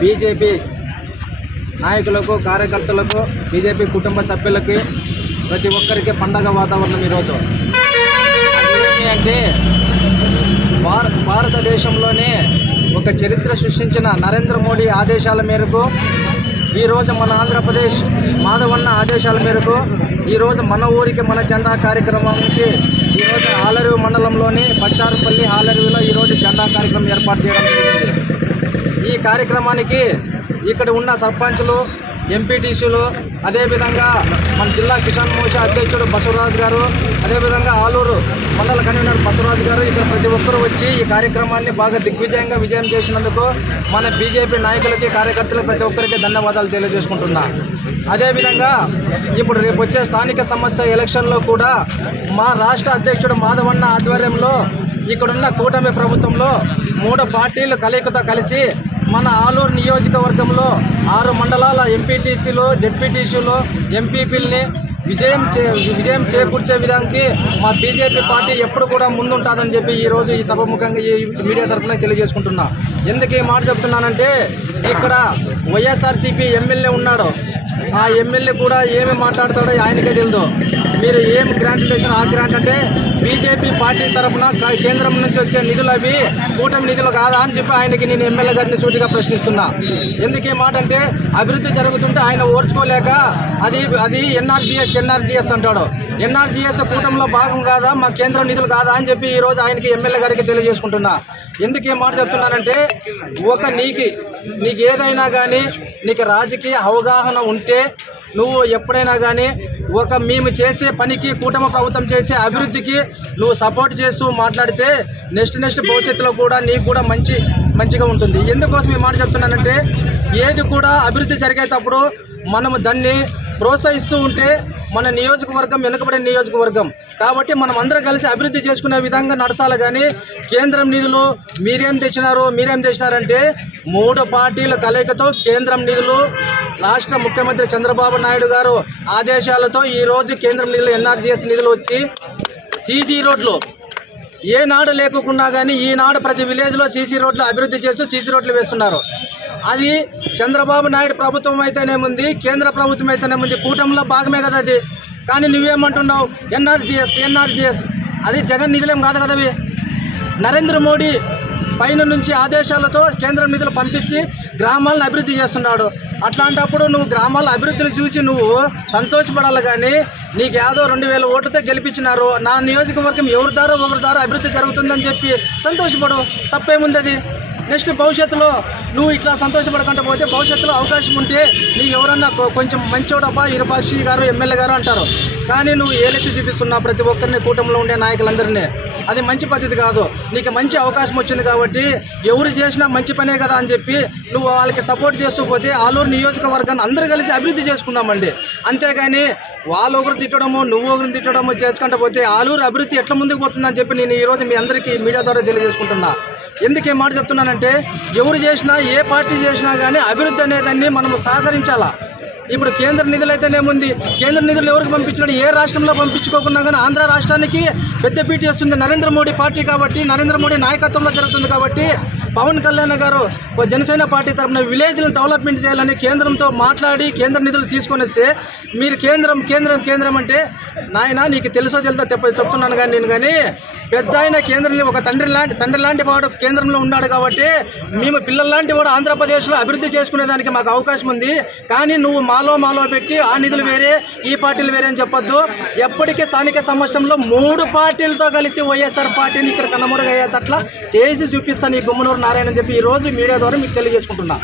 BJP నాయకులకు, కార్యకర్తలకు, BJP కుటుంబ సభ్యులకి ప్రతి ఒక్కరికి పండగ వాతావరణం ఈరోజు. ఏమి అంటే భారతదేశంలోనే ఒక చరిత్ర సృష్టించిన నరేంద్ర మోడీ ఆదేశాల మేరకు ఈరోజు మన ఆంధ్రప్రదేశ్ మాధవన్న ఆదేశాల మేరకు ఈరోజు మన ఊరికి మన జెండా కార్యక్రమానికి ఈరోజు ఆలరువి మండలంలోని పచ్చారుపల్లి ఆలరువిలో ఈరోజు జెండా కార్యక్రమం ఏర్పాటు చేయడం జరిగింది. ఈ కార్యక్రమానికి ఇక్కడ ఉన్న సర్పంచులు, ఎంపీటీసీలు, అదేవిధంగా మన జిల్లా కిసాన్ మోర్చా అధ్యక్షుడు బసవరాజు గారు, అదేవిధంగా ఆలూరు మండల కన్వీనర్ బసవరాజు గారు ఇక్కడ ప్రతి ఒక్కరూ వచ్చి ఈ కార్యక్రమాన్ని బాగా విజయం చేసినందుకు మన బీజేపీ నాయకులకి, కార్యకర్తలకు ప్రతి ఒక్కరికి ధన్యవాదాలు తెలియజేసుకుంటున్నా. అదేవిధంగా ఇప్పుడు రేపు వచ్చే స్థానిక సమస్య ఎలక్షన్లో కూడా మా రాష్ట్ర అధ్యక్షుడు మాధవన్న ఆధ్వర్యంలో ఇక్కడున్న కూటమి ప్రభుత్వంలో 3 పార్టీలు కలయికతో కలిసి మన ఆలూరు నియోజకవర్గంలో 6 మండలాల ఎంపీటీసీలు, జెడ్పీటీసీలు, ఎంపీపీలని విజయం చేకూర్చే విధానికి మా బీజేపీ పార్టీ ఎప్పుడు కూడా ముందుంటుందని చెప్పి ఈరోజు ఈ సభముఖంగా ఈ మీడియా తరఫున తెలియజేసుకుంటున్నా. ఎందుకు ఈ మాట చెప్తున్నానంటే ఇక్కడ వైఎస్ఆర్సీపీ ఎమ్మెల్యే ఉన్నాడు. ఆ ఎమ్మెల్యే కూడా ఏమి మాట్లాడతాడో ఆయనకే తెలియదు. మీరు ఏం గ్రాంట్లు తెచ్చినా ఆ గ్రాంట్ అంటే బీజేపీ పార్టీ తరఫున కేంద్రం నుంచి వచ్చే నిధులు అవి కూటమి నిధులు కాదా అని చెప్పి ఆయనకి నేను ఎమ్మెల్యే గారిని సూటిగా ప్రశ్నిస్తున్నా. ఎందుకు ఈ మాట అంటే అభివృద్ధి జరుగుతుంటే ఆయన ఓర్చుకోలేక అది ఎన్ఆర్జీఎస్ అంటాడు. ఎన్ఆర్జీఎస్ కూటమిలో భాగం కాదా, మా కేంద్రం నిధులు కాదా అని చెప్పి ఈరోజు ఆయనకి ఎమ్మెల్యే గారికి తెలియజేసుకుంటున్నా. ఎందుకు ఈ మాట చెప్తున్నానంటే నీకు ఏదైనా కానీ నీకు రాజకీయ అవగాహన ఉంటే నువ్వు ఎప్పుడైనా కానీ మేము చేసే పనికి, కూటమి ప్రభుత్వం చేసే అభివృద్ధికి నువ్వు సపోర్ట్ చేస్తూ మాట్లాడితే నెక్స్ట్ భవిష్యత్తులో కూడా నీకు కూడా మంచిగా ఉంటుంది. ఎందుకోసం ఈ మాట చెప్తున్నానంటే ఏది కూడా అభివృద్ధి జరిగేటప్పుడు మనము దాన్ని ప్రోత్సహిస్తూ ఉంటే మన నియోజకవర్గం వెనుకబడిన నియోజకవర్గం కాబట్టి మనం అందరం కలిసి అభివృద్ధి చేసుకునే విధంగా నడచాలి. కానీ కేంద్రం నిధులు మీరేం తెచ్చినారంటే 3 పార్టీల కలయికతో కేంద్రం నిధులు రాష్ట్ర ముఖ్యమంత్రి చంద్రబాబు నాయుడు గారు ఆదేశాలతో ఈరోజు కేంద్రం నిధులు ఎన్ఆర్జీఎస్ నిధులు వచ్చి సీసీ రోడ్లు ఏనాడు లేకుండా కానీ ఈనాడు ప్రతి విలేజ్లో సీసీ రోడ్లు అభివృద్ధి చేస్తూ సీసీ రోడ్లు వేస్తున్నారు. అది చంద్రబాబు నాయుడు ప్రభుత్వం అయితేనేముంది, కేంద్ర ప్రభుత్వం అయితేనేముంది, కూటమిలో భాగమే కదా అది. కానీ నువ్వేమంటున్నావు ఎన్ఆర్జీఎస్ అది జగన్ నిధులేం కాదు కదా. అవి నరేంద్ర మోడీ పైన నుంచి ఆదేశాలతో కేంద్రం నిధులు పంపించి గ్రామాలను అభివృద్ధి చేస్తున్నాడు. అట్లాంటప్పుడు నువ్వు గ్రామాల అభివృద్ధిని చూసి నువ్వు సంతోషపడాలి. కానీ నీకు ఏదో 2000 ఓట్లతో గెలిపించినారు, నా నియోజకవర్గం ఒకరి ద్వారా అభివృద్ధి జరుగుతుందని చెప్పి సంతోషపడు, తప్పేముంది. అది నెక్స్ట్ భవిష్యత్తులో నువ్వు ఇట్లా సంతోషపడకుండా పోతే భవిష్యత్తులో అవకాశం ఉంటే నీకు ఎవరన్నా కొంచెం మంచోడబ్బా ఇరుపాక్షి గారు, ఎమ్మెల్యే గారు అంటారు. కానీ నువ్వు ఏలెత్తి చూపిస్తున్నావు ప్రతి ఒక్కరిని, కూటమిలో ఉండే నాయకులందరినీ. అది మంచి పద్ధతి కాదు. నీకు మంచి అవకాశం వచ్చింది కాబట్టి ఎవరు చేసినా మంచి పనే కదా అని చెప్పి నువ్వు వాళ్ళకి సపోర్ట్ చేస్తూ పోతే ఆలూరు నియోజకవర్గాన్ని అందరూ కలిసి అభివృద్ధి చేసుకుందామండి. అంతేగాని వాళ్ళు ఒకరు తిట్టడము, నువ్వు ఒకరిని తిట్టడము చేసుకుంటూ పోతే ఆలూరు అభివృద్ధి ఎట్లా ముందుకు పోతుందని చెప్పి నేను ఈరోజు మీ అందరికీ మీడియా ద్వారా తెలియజేసుకుంటున్నా. ఎందుకు ఏ మాట చెప్తున్నానంటే ఎవరు చేసినా, ఏ పార్టీ చేసినా కానీ అభివృద్ధి అనేదాన్ని మనము సహకరించాలా. ఇప్పుడు కేంద్ర నిధులు అయితేనేముంది, కేంద్ర నిధులు ఎవరికి పంపించినాడు, ఏ రాష్ట్రంలో పంపించుకోకుండా కానీ ఆంధ్ర రాష్ట్రానికి పెద్దపీట చేస్తుంది నరేంద్ర మోడీ పార్టీ కాబట్టి, నరేంద్ర మోడీ నాయకత్వంలో జరుగుతుంది కాబట్టి పవన్ కళ్యాణ్ గారు జనసేన పార్టీ తరఫున విలేజ్లను డెవలప్మెంట్ చేయాలని కేంద్రంతో మాట్లాడి కేంద్ర నిధులు తీసుకొని వస్తే మీరు కేంద్రం అంటే నాయన నీకు తెలుసో చెప్తున్నాను కానీ నేను కానీ పెద్ద ఆయన కేంద్రంలో ఒక తండ్రి లాంటి వాడు కేంద్రంలో ఉన్నాడు కాబట్టి మేము పిల్లల లాంటి వాడు ఆంధ్రప్రదేశ్లో అభివృద్ధి చేసుకునేదానికి మాకు అవకాశం ఉంది. కానీ నువ్వు మాలో పెట్టి ఆ నిధులు వేరే, ఈ పార్టీలు వేరే అని చెప్పొద్దు. ఎప్పటికీ స్థానిక సమస్యలో 3 పార్టీలతో కలిసి వైఎస్ఆర్ పార్టీని ఇక్కడ కన్నమరుగయ్యేటట్లా చేసి చూపిస్తాను ఈ గుమ్మనూరు నారాయణ అని చెప్పి ఈరోజు మీడియా ద్వారా మీకు తెలియజేసుకుంటున్నా.